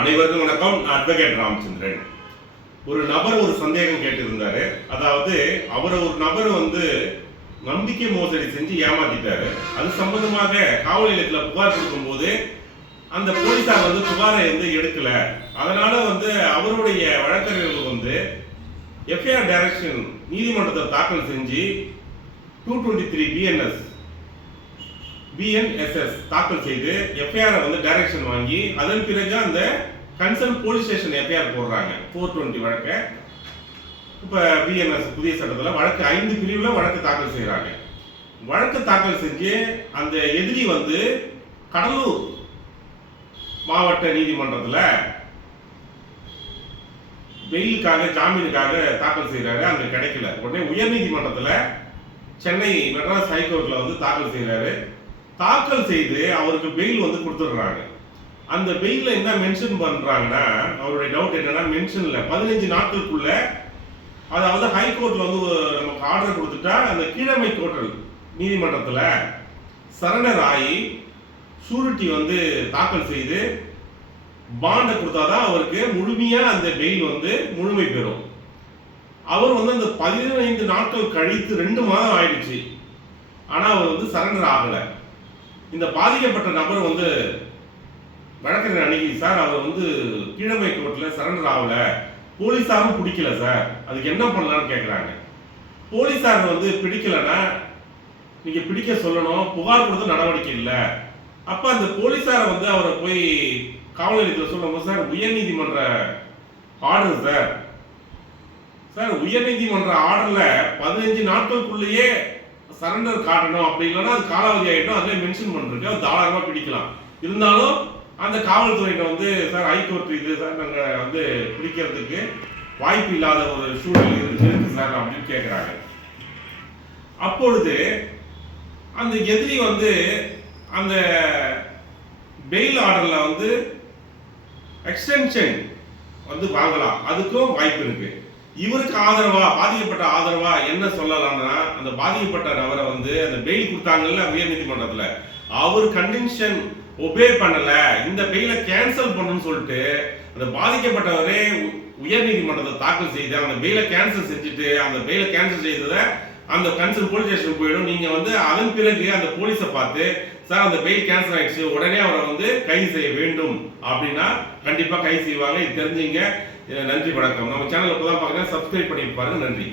அனைவருக்கும் வணக்கம். நான் அட்வொகேட் ராமச்சந்திரன். ஒரு நபர் ஒரு சந்தேகம் கேட்டிருந்தாரு. அதாவது ஒரு நபர் நம்பிக்கை மோசடி செஞ்சு ஏமாத்திட்டாரு. அது சம்பந்தமாக காவல் நிலையத்தில் புகார் கொடுக்கும்போது அந்த போலீசார் புகாரை எடுக்கல. அதனால அவருடைய வழக்கறிஞர்கள் எஃப்ஐஆர் டைரக்ஷன் நீதிமன்றத்தை தாக்கல் செஞ்சு 223 BNSS தாக்கல் செய்து எஃப்ஐஆர் டைரக்ஷன் வாங்கி அதன் பிறகு அந்த கன்சர்ன் போலீஸ் ஸ்டேஷன் எஃப்ஐஆர் போடுறாங்க. 420 வழக்க இப்போ BNS புதிய சட்டத்தில் வழக்கு 5 பிரிவில் வழக்கு தாக்கல் செய்கிறாங்க. வழக்கு தாக்கல் செஞ்சு அந்த எதிரி கடலூர் மாவட்ட நீதிமன்றத்தில் பெயிலுக்காக ஜாமீனுக்காக தாக்கல் செய்கிறாரு. அங்கே கிடைக்கல. உடனே உயர் நீதிமன்றத்தில் சென்னை மெட்ராஸ் ஹைகோர்ட்டில் தாக்கல் செய்கிறாரு. தாக்கல் செய்து அவருக்கு பெயில் கொடுத்துடுறாங்க. அந்த பெயில என்ன மென்ஷன் பண்றாங்கன்னா, அவருடைய டவுட் என்னன்னா, மென்ஷன்ல 15 நாட்களுக்குள்ள, அதாவது ஹைகோர்ட்ல நமக்கு ஆர்டர் கொடுத்துட்டா அந்த கீழமை கோர்ட் நீதிமன்றத்தில் சரண்டர் ஆகி ஷூரிட்டி தாக்கல் செய்து பாண்டை கொடுத்தாதான் அவருக்கு முழுமையா அந்த பெயில் முழுமை பெறும். அவர் அந்த 15 நாட்கள் கழித்து 2 மாதம் ஆயிடுச்சு. ஆனா அவர் சரண்டர் ஆகல. இந்த பாதிக்கப்பட்ட நபர் வழக்கறிஞர் அணுகி, சார் அவர் கீழமை கோர்ட்ல சரண்டர் ஆகல, போலீஸாரும் பிடிக்கல சார், அதுக்கு என்ன பண்ணலாம்னு கேட்குறாங்க. போலீஸார் பிடிக்கலன்னா நீங்க பிடிக்க சொல்லணும், புகார் கொடுத்து நடவடிக்கை இல்லை. அப்ப அந்த போலீஸாரை அவரை போய் காவல் நிலையத்தில் சொல்லணும், சார் உயர்நீதிமன்ற ஆர்டர் சார், சார் உயர்நீதிமன்ற ஆர்டர்ல 15 நாட்களுக்குள்ளேயே சரண்டர் காட்டணும், அப்படி இல்லைன்னா அது காலாவதி ஆகிடும், அதில் மென்ஷன் பண்ணிருக்கு, அது தாராளமா பிடிக்கலாம். இருந்தாலும் அந்த காவல்துறையிட்ட சார் ஹைகோர்ட் இது சார், நாங்கள் பிடிக்கிறதுக்கு வாய்ப்பு இல்லாத ஒரு சூழல் இருக்கு சார் அப்படின்னு கேட்குறாங்க. அப்பொழுது அந்த எதிரி அந்த பெயில் ஆர்டர்ல எக்ஸ்டென்ஷன் வாங்கலாம், அதுக்கும் வாய்ப்பு இருக்கு. இவருக்கு ஆதரவா, பாதிக்கப்பட்ட ஆதரவா என்ன சொல்லலாம்னா, அந்த பாதிக்கப்பட்ட நபரை அந்த பெயில் கொடுத்தாங்கல்ல உயர் நீதிமன்றத்தில், அவர் கண்டிஷன் ஒபே பண்ணல, இந்த பெயில கேன்சல் பண்ணணும்னு சொல்லிட்டு அந்த பாதிக்கப்பட்டவரே உயர் நீதிமன்றத்தை தாக்கல் செய்து அந்த பெயில கேன்சல் செஞ்சுட்டு, அந்த பெயில கேன்சல் செய்ததை அந்த கன்சர்ன் போலீஸ் ஸ்டேஷன் போயிடும். நீங்க அதன் பிறகு அந்த போலீஸை பார்த்து, சார் அந்த பெயில் கேன்சல் ஆயிடுச்சு, உடனே அவரை கைது செய்ய வேண்டும் அப்படின்னா கண்டிப்பா கைது செய்வாங்க. இது தெரிஞ்சுங்க. நன்றி, வணக்கம். நம்ம சேனல் இப்பதான் பாருங்க, சப்ஸ்கிரைப் பண்ணிட்டு பாருங்க. நன்றி.